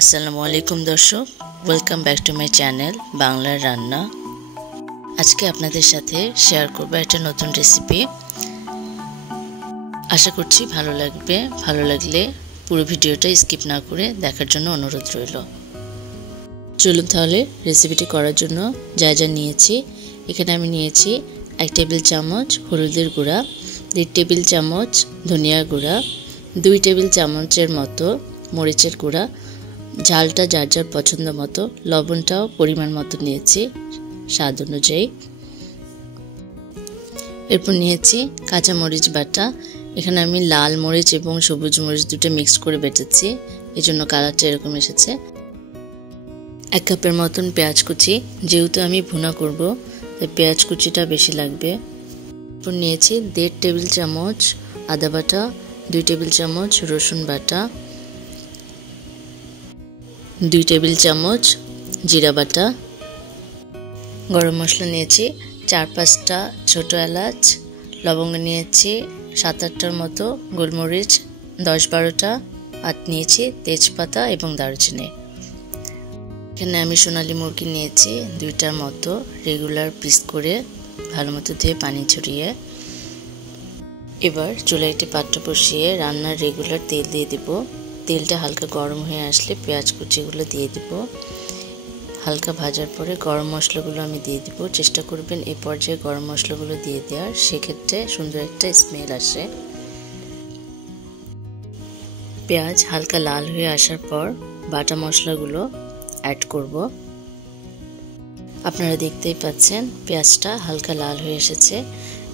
আসসালামু আলাইকুম দর্শক, welcome back to my channel বাংলার রান্না। আজকে আপনাদের সাথে শেয়ার করব একটা নতুন রেসিপি। আশা করছি ভালো লাগবে। ভালো লাগলে পুরো ভিডিওটা স্কিপ না করে দেখার জন্য অনুরোধ রইল। চলুন তাহলে রেসিপিটি করার জন্য যা যা নিয়েছি। এখানে আমি নিয়েছি 1 টেবিল চামচ হলুদের গুঁড়া, 1.5 টেবিল চামচ ধনিয়ার গুঁড়া, 2 টেবিল চামচের মতো মরিচের গুঁড়া, ঝালটা যার যার পছন্দ মতো, লবণটাও পরিমাণ মতো নিয়েছি স্বাদ অনুযায়ী। এরপর নিয়েছি কাঁচা মরিচ বাটা। এখানে আমি লাল মরিচ এবং সবুজ মরিচ দুটো মিক্স করে বেটেছি, এই জন্য কালারটা এরকম এসেছে। 1 কাপের মতন পেঁয়াজ কুচি, যেহেতু আমি ভুনা করব তাই পেঁয়াজ কুচিটা বেশি লাগবে। এরপর নিয়েছি 1.5 টেবিল চামচ আদা বাটা, 2 টেবিল চামচ রসুন বাটা, 2 টেবিল চামচ জিরা বাটা। গরম মশলা নিয়েছি 4-5টা ছোট এলাচ, লবঙ্গ নিয়েছি 7-8টার মতো, গোলমরিচ 10-12টা, আর নিয়েছি তেজপাতা এবং দারুচিনি। এখানে আমি সোনালী মুরগি নিয়েছি 2টার মতো, রেগুলার পিস করে ভালো মতো ধুয়ে পানি ছড়িয়ে। এবার চুলায় একটি পাত্র বসিয়ে রান্নার রেগুলার তেল দিয়ে দেব। তেলটা হালকা গরম হয়ে আসলে পেঁয়াজ কুচিগুলো দিয়ে দেব। হালকা ভাজার পরে গরম মশলাগুলো আমি দিয়ে দেব। চেষ্টা করবেন এই পর্যায়ে গরম মশলাগুলো দিয়ে দেওয়ার, সেক্ষেত্রে সুন্দর একটা স্মেল আসে। পেঁয়াজ হালকা লাল হয়ে আসার পর বাটা মশলাগুলো অ্যাড করব। আপনারা দেখতেই পাচ্ছেন পেঁয়াজটা হালকা লাল হয়ে এসেছে।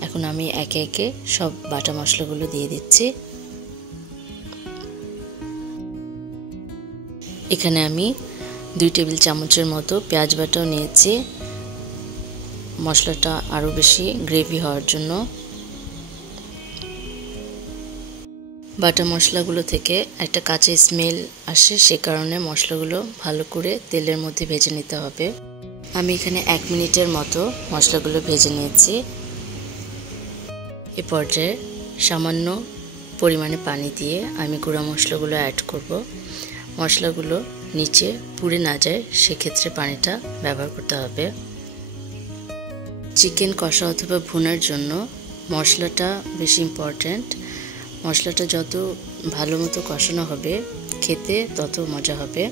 এখন আমি একে একে সব বাটা মশলাগুলো দিয়ে দিচ্ছি। এখানে আমি 2 টেবিল চামচের মতো পেঁয়াজ বাটাও নিয়েছি, মশলাটা আরও বেশি গ্রেভি হওয়ার জন্য। বাটা মশলাগুলো থেকে একটা কাঁচা স্মেল আসে, সে কারণে মশলাগুলো ভালো করে তেলের মধ্যে ভেজে নিতে হবে। আমি এখানে 1 মিনিটের মতো মশলাগুলো ভেজে নিয়েছি। এ পর্যায়ে সামান্য পরিমাণে পানি দিয়ে আমি গুঁড়া মশলাগুলো অ্যাড করব। মশলাগুলো নিচে পুড়ে না যায়, সেক্ষেত্রে পানিটা ব্যবহার করতে হবে। চিকেন কষা অথবা ভুনার জন্য মশলাটা বেশি ইম্পর্ট্যান্ট। মশলাটা যত ভালো মতো কষানো হবে খেতে তত মজা হবে।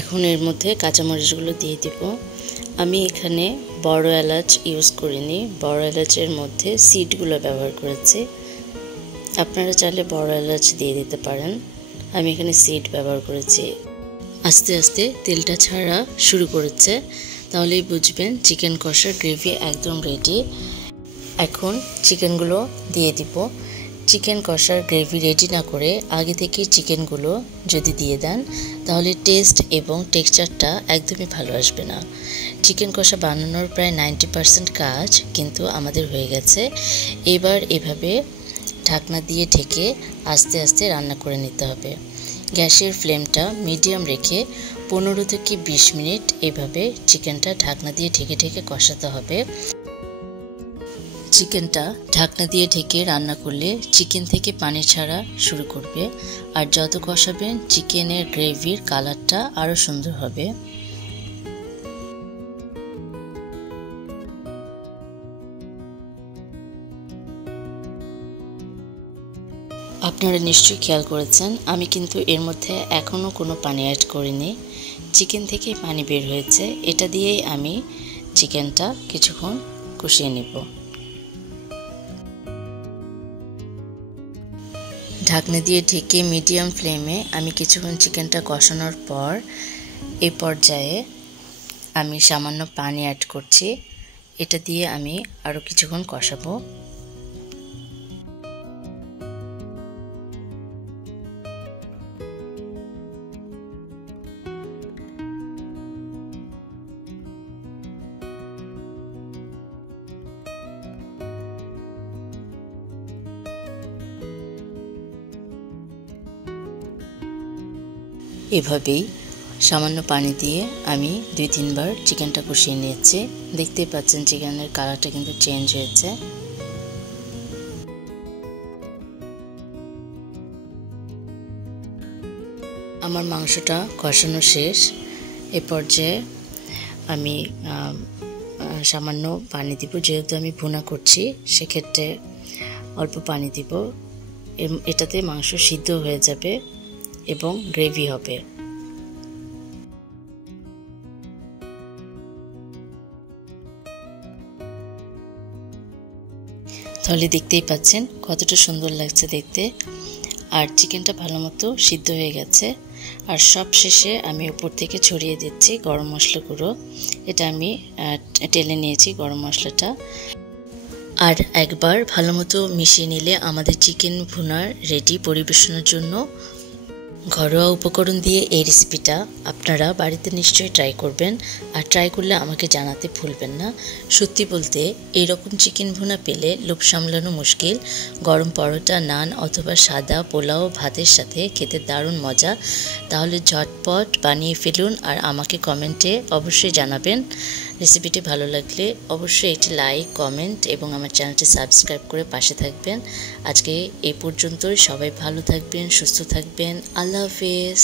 এখন এর মধ্যে কাঁচামরিচগুলো দিয়ে দেব। আমি এখানে বড় এলাচ ইউজ করিনি, বড় এলাচের মধ্যে সিডগুলো ব্যবহার করেছি। আপনারা চাইলে বড় এলাচ দিয়ে দিতে পারেন, আমি এখানে সিড ব্যবহার করেছি। আস্তে আস্তে তেলটা ছাড়া শুরু করেছে, তাহলেই বুঝবেন চিকেন কষার গ্রেভি একদম রেডি। এখন চিকেনগুলো দিয়ে দিব। চিকেন কষার গ্রেভি রেডি না করে আগে থেকে চিকেনগুলো যদি দিয়ে দেন তাহলে টেস্ট এবং টেক্সচারটা একদমই ভালো আসবে না। চিকেন কষা বানানোর প্রায় 90% কাজ কিন্তু আমাদের হয়ে গেছে। এবার এভাবে ঢাকনা দিয়ে ঢেকে আস্তে আস্তে রান্না করে নিতে হবে। গ্যাসের ফ্লেমটা মিডিয়াম রেখে 15 থেকে 20 মিনিট এভাবে চিকেনটা ঢাকনা দিয়ে ঢেকে ঢেকে কষাতে হবে। চিকেনটা ঢাকনা দিয়ে ঢেকে রান্না করলে চিকেন থেকে পানি ছাড়া শুরু করবে, আর যত কষাবেন চিকেনের গ্রেভির কালারটা আরও সুন্দর হবে। আপনারা নিশ্চয়ই খেয়াল করেছেন আমি কিন্তু এর মধ্যে এখনও কোনো পানি অ্যাড করিনি, চিকেন থেকে পানি বের হয়েছে। এটা দিয়েই আমি চিকেনটা কিছুক্ষণ কষিয়ে নেব। ঢাকনা দিয়ে ঢেকে মিডিয়াম ফ্লেমে আমি কিছুক্ষণ চিকেনটা কষানোর পর এই পর্যায়ে আমি সামান্য পানি অ্যাড করছি। এটা দিয়ে আমি আরও কিছুক্ষণ কষাবো। এভাবেই সামান্য পানি দিয়ে আমি 2-3 বার চিকেনটা কষিয়ে নিয়েছি। দেখতেই পাচ্ছেন চিকেনের কালারটা কিন্তু চেঞ্জ হয়েছে। আমার আমার মাংসটা কষানো শেষ। এ পর্যায়ে আমি সামান্য পানি দিব, যেহেতু আমি ভুনা করছি সেক্ষেত্রে অল্প পানি দিব। এটাতে মাংস সিদ্ধ হয়ে যাবে এবং গ্রেভি হবে। তাহলে দেখতেই পাচ্ছেন কতটা সুন্দর লাগছে দেখতে। আর চিকেনটা ভালো মতো সিদ্ধ হয়ে গেছে। আর সব শেষে আমি উপর থেকে ছড়িয়ে দিচ্ছি গরম মশলা গুঁড়ো। এটা আমি টেলে নিয়েছি গরম মশলাটা। আর একবার ভালো মতো মিশিয়ে নিলে আমাদের চিকেন ভুনার রেডি পরিবেশনের জন্য। ঘরোয়া উপকরণ দিয়ে এই রেসিপিটা আপনারা বাড়িতে নিশ্চয়ই ট্রাই করবেন। আর ট্রাই করলে আমাকে জানাতে ভুলবেন না। সত্যি বলতে এইরকম চিকেন ভুনা পেলে লোভ সামলানো মুশকিল। গরম পরোটা, নান অথবা সাদা পোলাও ভাতের সাথে খেতে দারুণ মজা। তাহলে ঝটপট বানিয়ে ফেলুন আর আমাকে কমেন্টে অবশ্যই জানাবেন। রেসিপিটি ভালো লাগলে অবশ্যই একটি লাইক, কমেন্ট এবং আমার চ্যানেলটি সাবস্ক্রাইব করে পাশে থাকবেন। আজকে এই পর্যন্তই। সবাই ভালো থাকবেন, সুস্থ থাকবেন। আল্লাহ হাফেজ।